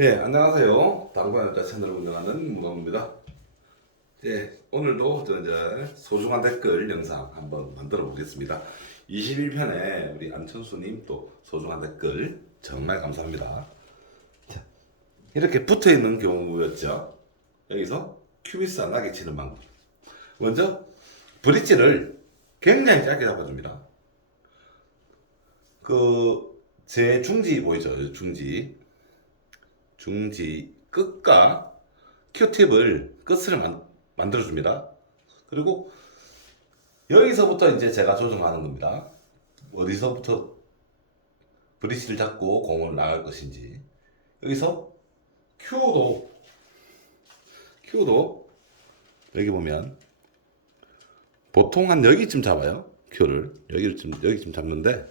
예, 안녕하세요. 당구한 여자 채널을 운영하는 무감입니다. 예, 오늘도 저 이제 소중한 댓글 영상 한번 만들어 보겠습니다. 21편에 우리 안천수님 또 소중한 댓글 정말 감사합니다. 자, 이렇게 붙어 있는 경우였죠. 여기서 큐비스 안 나게 치는 방법. 먼저 브릿지를 굉장히 짧게 잡아줍니다. 그 제 중지 보이죠? 중지. 중지 끝과 큐팁을 끝을 만, 만들어 줍니다. 그리고 여기서부터 이제 제가 조정하는 겁니다. 어디서부터 브릿지를 잡고 공을 나갈 것인지. 여기서 큐도 큐도 여기 보면 보통 한 여기쯤 잡아요. 큐를 여기쯤 여기쯤 잡는데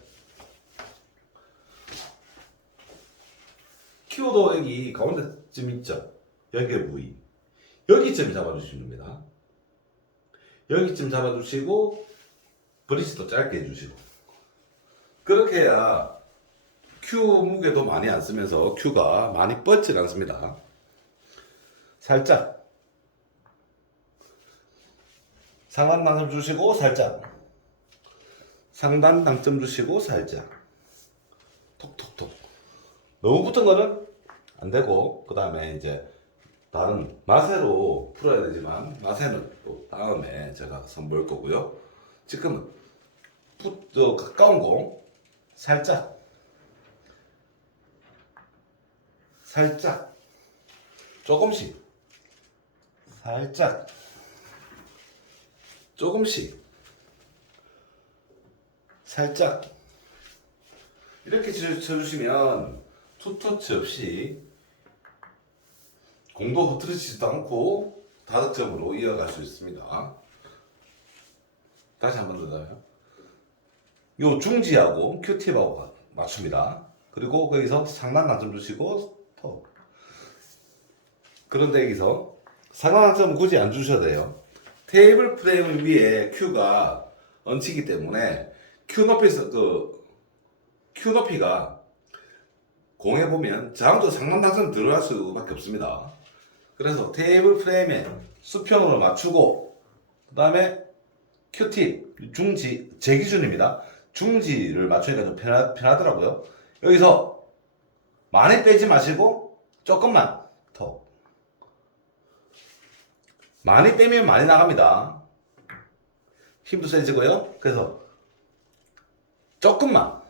큐도 여기 가운데쯤 있죠. 여기 부위 여기쯤 잡아주시면 됩니다. 여기쯤 잡아주시고 브릿지도 짧게 해주시고 그렇게 해야 큐 무게도 많이 안 쓰면서 큐가 많이 뻗질 않습니다. 살짝 상단 당점 주시고 살짝 상단 당점 주시고 살짝 톡톡톡 너무 붙은 거는 안 되고 그 다음에 이제 다른 마세로 풀어야 되지만 마세는 또 다음에 제가 선보일 거고요. 지금 붙, 저 가까운 공 살짝 살짝 조금씩 살짝 조금씩 살짝 이렇게 쳐- 쳐주시면 투터치 없이 공도 흐트러지지도 않고 다득점으로 이어갈 수 있습니다. 다시 한 번 더요. 요 중지하고 큐팁하고 맞춥니다. 그리고 거기서 상단 단점 주시고 턱. 그런데 여기서 상단 단점 굳이 안 주셔도 돼요. 테이블 프레임 위에 큐가 얹히기 때문에 큐 높이에서 그큐 높이가 공에 보면 자동차 상단 단점 들어갈 수밖에 없습니다. 그래서 테이블 프레임에 수평으로 맞추고 그 다음에 큐팁 중지 제 기준입니다. 중지를 맞추니까 좀 편하, 편하더라고요. 여기서 많이 빼지 마시고 조금만 더 많이 빼면 많이 나갑니다. 힘도 세지고요. 그래서 조금만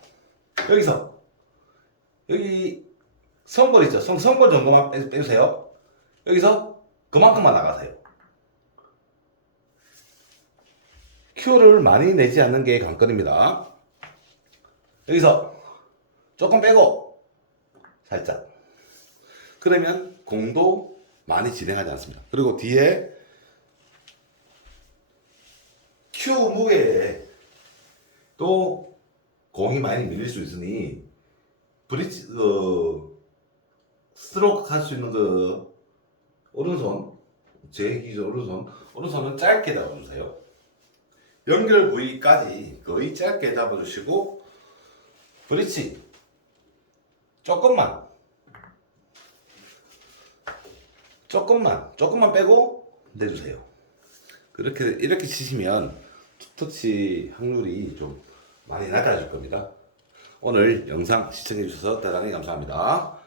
여기서 여기 성벌 있죠. 성, 성벌 정도만 빼, 빼주세요. 여기서 그만큼만 나가세요. 큐를 많이 내지 않는 게 관건입니다. 여기서 조금 빼고 살짝. 그러면 공도 많이 진행하지 않습니다. 그리고 뒤에 큐 무게에 또 공이 많이 밀릴 수 있으니 브릿지 그 스트로크 할 수 있는 그 오른손 제 기준 오른손 오른손은 짧게 잡아주세요. 연결 부위까지 거의 짧게 잡아주시고 브릿지 조금만 조금만 조금만 빼고 내주세요. 그렇게 이렇게 치시면 투터치 확률이 좀 많이 낮아질 겁니다. 오늘 영상 시청해 주셔서 대단히 감사합니다.